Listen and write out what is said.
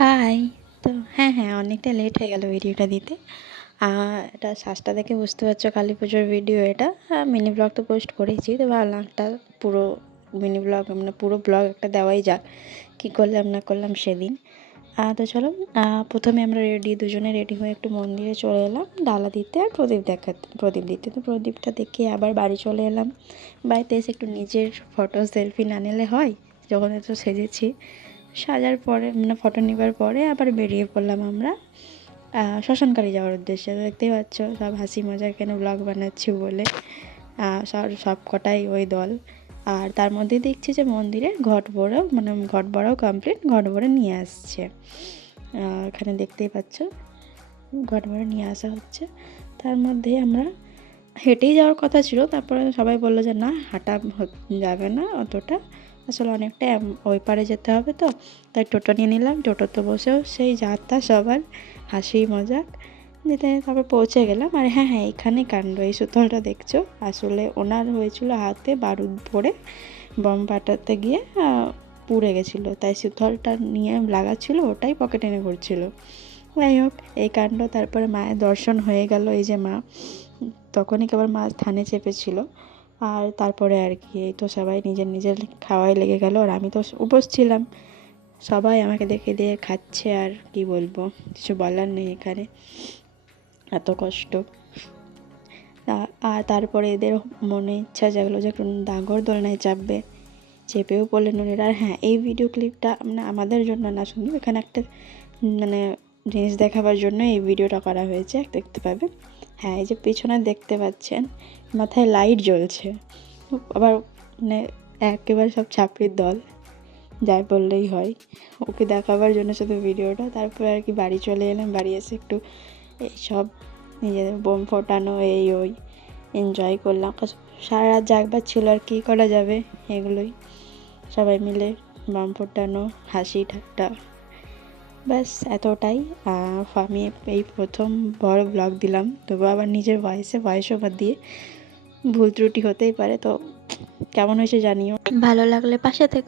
High. তো হ্যাঁ, অনেকটা লেট হয়ে গেল ভিডিওটা দিতে। এটা শ্বাসটা দেখে বুঝতে পারছো কালী পুজোর ভিডিও এটা। মিনি ব্লগ তো পোস্ট করেইছি, তো ভাবলাম একটা পুরো মিনি ব্লগ মানে পুরো ব্লগ একটা দেওয়াই যাক, কী করলাম না করলাম সেদিন। তো চলো, প্রথমে আমরা দুজনে রেডি হয়ে একটু মন্দিরে চলে এলাম ডালা দিতে আর প্রদীপ দিতে। তো প্রদীপটা দেখে আবার বাড়ি চলে এলাম। বাড়িতে এসে একটু নিজের ফটো সেলফি না নিলে হয়, যখন এত সেজেছি। সাজার পরে মানে ফটো নেবার পরে আবার বেরিয়ে পড়লাম আমরা শ্মশানকালী যাওয়ার উদ্দেশ্যে। দেখতেই পাচ্ছ সব হাসি মজা কেন ব্লগ বানাচ্ছি বলে সব কটাই ওই দল। আর তার মধ্যে দেখছি যে মন্দিরে ঘট ভরাও কমপ্লিট, ঘট ভরে নিয়ে আসছে। এখানে দেখতেই পাচ্ছ ঘট ভরে নিয়ে আসা হচ্ছে। তার মধ্যে আমরা হেঁটেই যাওয়ার কথা ছিল, তারপরে সবাই বললো যে না, হাঁটা যাবে না অতটা, আসলে অনেকটা ওই পারে যেতে হবে। তো তাই টোটো নিয়ে নিলাম। টোটোতে বসেও সেই যাত্রা সবার হাসি মজাক যেতে তারপর পৌঁছে গেলাম। আর হ্যাঁ, এইখানে কাণ্ড, এই সুতলটা দেখছো, আসলে ওনার হয়েছিল হাতে বারুদ পড়ে বম ফাটাতে গিয়ে পুড়ে গেছিলো, তাই সুতলটা নিয়ে লাগাচ্ছিল, ওটাই পকেটে এনে ঘুরছিল। যাই হোক, এই কাণ্ড। তারপরে মায়ের দর্শন হয়ে গেল, এই যে মা, তখনই কেবল মা স্থানে চেপেছিল। আর তারপরে আর কি এই তো সবাই নিজের নিজের খাওয়াই লেগে গেল, আর আমি তো উপোস ছিলাম। সবাই আমাকে দেখে দিয়ে খাচ্ছে, আর কি বলবো, কিছু বলার নেই এখানে, এত কষ্ট। আর তারপরে এদের মনে ইচ্ছা জাগলো যে একটু নাগরদোলনায় চাপবে, চেপেও পড়লেন ওনারা। আর হ্যাঁ, এই ভিডিও ক্লিপটা মানে আমাদের জন্য না, শুধু এখানে একটা মানে জিনিস দেখাবার জন্য এই ভিডিওটা করা হয়েছে, দেখতে পাবে। হ্যাঁ, এই যে পিছনে দেখতে পাচ্ছেন মাথায় লাইট জ্বলছে, আবার মানে একেবারে সব ছাপড়ির দল, যাই বললেই হয়। ওকে দেখাবার জন্য শুধু ভিডিওটা। তারপরে আর কি বাড়ি চলে এলাম। বাড়ি এসে একটু এইসব নিজেদের বোম ফোটানো এই ওই এনজয় করলাম। সারা রাত জাগবার ছিল, আর কী করা যাবে, এগুলোই সবাই মিলে বোম ফোটানো, হাসি ঠাট্টা, ব্যাস এতটাই। আমি এই প্রথম বড় ব্লগ দিলাম, তবু আবার নিজের ভয়েস ওভার দিয়ে ভুল ত্রুটি হতেই পারে। তো কেমন হয়েছে জানিও, ভালো লাগলে পাশে থেকো।